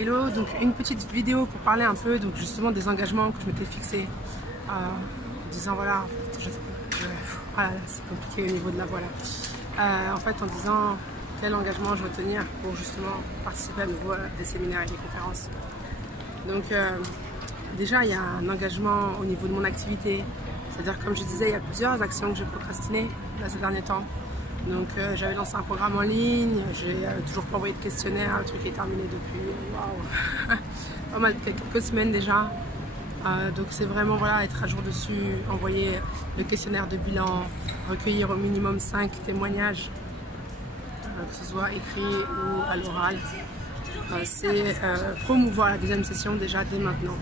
Hello, donc une petite vidéo pour parler un peu donc justement des engagements que je m'étais fixé en disant voilà, en fait, c'est compliqué au niveau de la voix là. En fait en disant quel engagement je veux tenir pour justement participer à nouveau à des séminaires et des conférences. Donc déjà il y a un engagement au niveau de mon activité, c'est-à-dire comme je disais il y a plusieurs actions que j'ai procrastinées là ces derniers temps. Donc j'avais lancé un programme en ligne, j'ai toujours pas envoyé de questionnaire, le truc est terminé depuis pas mal, quelques semaines déjà. Donc c'est vraiment voilà, être à jour dessus, envoyer le questionnaire de bilan, recueillir au minimum 5 témoignages, que ce soit écrit ou à l'oral. C'est promouvoir la deuxième session déjà dès maintenant.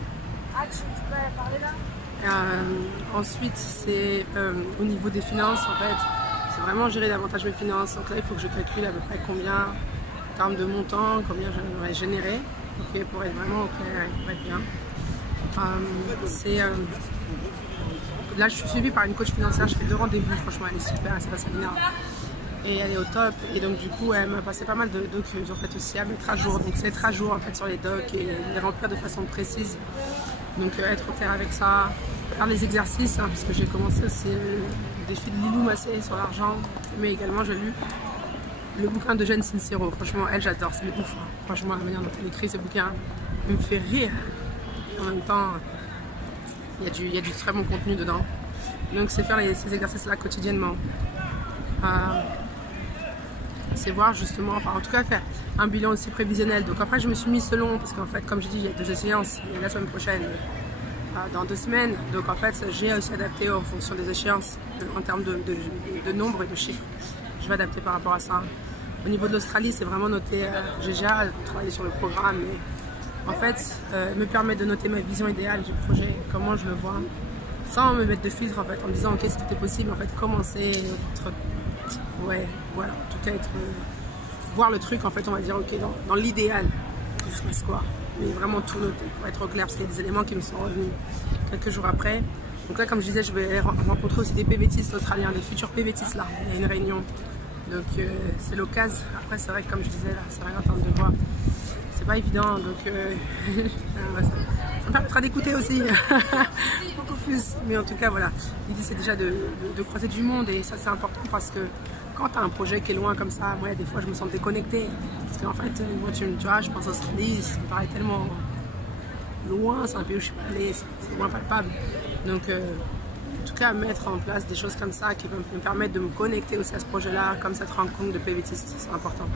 Ensuite c'est au niveau des finances en fait. C'est vraiment gérer davantage mes finances. Donc là, il faut que je calcule à peu près combien, en termes de montant, combien j'aimerais générer, pour être vraiment au clair et pour être bien. Là, je suis suivie par une coach financière. Je fais 2 rendez-vous. Franchement, elle est super. Elle s'appelle Sabina. Et elle est au top. Et donc, du coup, elle m'a passé pas mal de docs en fait, aussi à mettre à jour. Donc, c'est être à jour en fait, sur les docs et les remplir de façon précise. Donc, être au clair avec ça. Faire les exercices, hein, parce que j'ai commencé aussi le défi de Lilou Massé sur l'argent, mais également j'ai lu le bouquin de Jen Sincero. Franchement, elle, j'adore, c'est ouf. Hein. Franchement, la manière dont elle écrit ce bouquin me fait rire. Et en même temps, il y a du très bon contenu dedans. Donc, c'est faire ces exercices-là quotidiennement. C'est voir justement, enfin en tout cas faire un bilan aussi prévisionnel. Donc après, je me suis mis selon, parce qu'en fait, comme je dis, il y a 2 échéances. Il y a la semaine prochaine. Dans 2 semaines, donc en fait j'ai aussi adapté en fonction des échéances en termes de nombre et de chiffres. Je vais adapter par rapport à ça. Au niveau de l'Australie, c'est vraiment noter, j'ai déjà travaillé sur le programme, mais en fait me permet de noter ma vision idéale du projet, comment je le vois, sans me mettre de filtre en fait, en me disant ok si tout est possible, en fait commencer, ouais voilà, en tout cas voir le truc en fait, on va dire ok dans l'idéal, il se passe quoi. Mais vraiment tout noter pour être au clair, parce qu'il y a des éléments qui me sont revenus quelques jours après. Donc là, comme je disais, je vais rencontrer aussi des PVTistes australiens, des futurs PVTistes là. Il y a une réunion, donc c'est l'occasion. Après, c'est vrai que comme je disais là, c'est vrai en termes de voix, c'est pas évident, donc ça me permettra d'écouter aussi beaucoup plus. Mais en tout cas, voilà, l'idée c'est déjà de croiser du monde et ça c'est important parce que quand tu as un projet qui est loin comme ça, moi des fois je me sens déconnectée. Parce qu'en fait, moi tu vois, je pense à Australie, ça me paraît tellement loin, c'est un pays où je suis pas allée, c'est moins palpable. Donc en tout cas, mettre en place des choses comme ça qui vont me permettre de me connecter aussi à ce projet-là, comme cette rencontre de PVTistes, c'est important.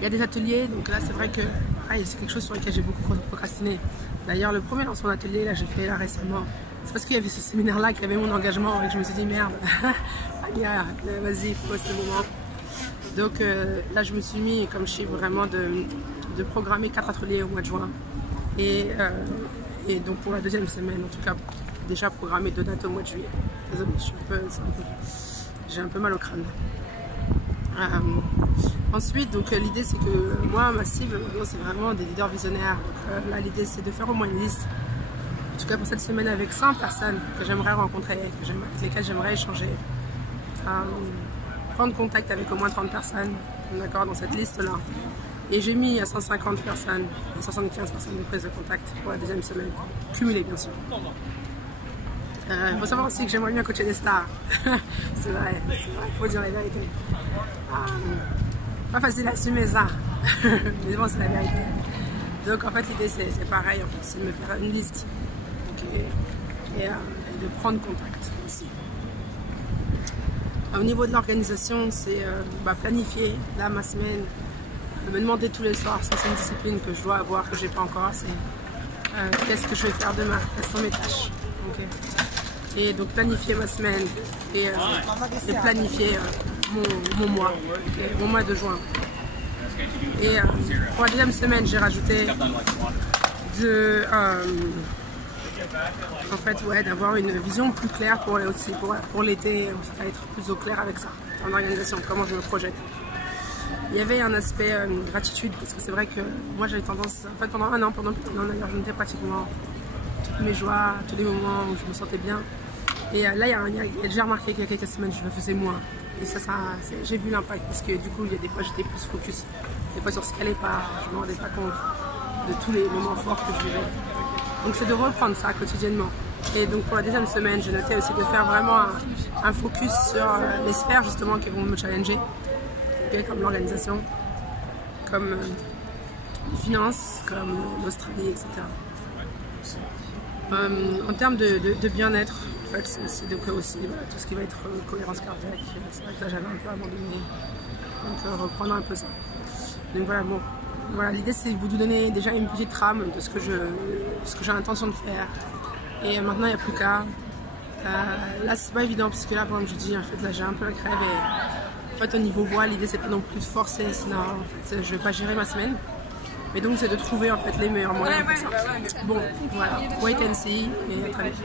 Il y a des ateliers, donc là c'est vrai que c'est quelque chose sur lequel j'ai beaucoup procrastiné. D'ailleurs, le premier lancement d'atelier, là j'ai fait là récemment. C'est parce qu'il y avait ce séminaire-là qui avait mon engagement et que je me suis dit merde, vas-y, il faut passer le moment. Donc là, je me suis mis, comme je suis vraiment, de programmer 4 ateliers au mois de juin. Et donc pour la 2e semaine, en tout cas, déjà programmé 2 dates au mois de juillet. Désolée, j'ai un peu mal au crâne. Ensuite, donc l'idée c'est que moi, ma cible, c'est vraiment des leaders visionnaires. Donc là, l'idée c'est de faire au moins une liste. En tout cas pour cette semaine avec 100 personnes que j'aimerais rencontrer, avec lesquelles j'aimerais échanger. Prendre contact avec au moins 30 personnes, d'accord, dans cette liste-là. Et j'ai mis à 150 personnes, 175 personnes de prise de contact pour la 2e semaine, cumulée bien sûr. Il faut savoir aussi que j'aimerais bien coacher des stars. c'est vrai, il faut dire la vérité. Pas facile à assumer ça, mais bon, c'est la vérité. Donc en fait, l'idée c'est pareil, en fait, c'est de me faire une liste et de prendre contact aussi. Au niveau de l'organisation, c'est planifier là ma semaine, me demander tous les soirs, ça c'est une discipline que je dois avoir, que j'ai pas encore assez. Qu'est-ce que je vais faire demain, quelles sont mes tâches, et donc planifier ma semaine et planifier mon mois, mon mois de juin. Et pour la 2e semaine, j'ai rajouté en fait, ouais, d'avoir une vision plus claire pour l'été, être plus au clair avec ça, en organisation, comment je me projette. Il y avait un aspect gratitude, parce que c'est vrai que moi j'avais tendance, en fait pendant un an d'ailleurs, je notais pratiquement toutes mes joies, tous les moments où je me sentais bien. Et là, j'ai remarqué qu'il y a quelques semaines, je le faisais moins. Et ça j'ai vu l'impact parce que du coup, il y a des fois j'étais plus focus, des fois sur ce qui allait pas, je ne me rendais pas compte de tous les moments forts que je vivais. Donc c'est de reprendre ça quotidiennement. Et donc pour la deuxième semaine, j'ai noté aussi de faire vraiment un focus sur les sphères justement qui vont me challenger, okay, comme l'organisation, comme les finances, comme l'Australie, etc. En termes de bien-être, en fait, c'est donc aussi voilà, tout ce qui va être cohérence cardiaque. C'est vrai que là j'avais un peu abandonné, donc reprendre un peu ça. Donc voilà, bon, voilà, l'idée c'est de vous donner déjà une petite trame de ce que j'ai l'intention de faire. Et maintenant il n'y a plus qu'à. Là c'est pas évident parce que là, par exemple, je dis en fait là j'ai un peu la crève et en fait au niveau voix, l'idée c'est pas non plus de forcer, sinon en fait je vais pas gérer ma semaine. Mais donc c'est de trouver en fait les meilleurs moyens pour ça. Bon, voilà, wait and see et à très vite.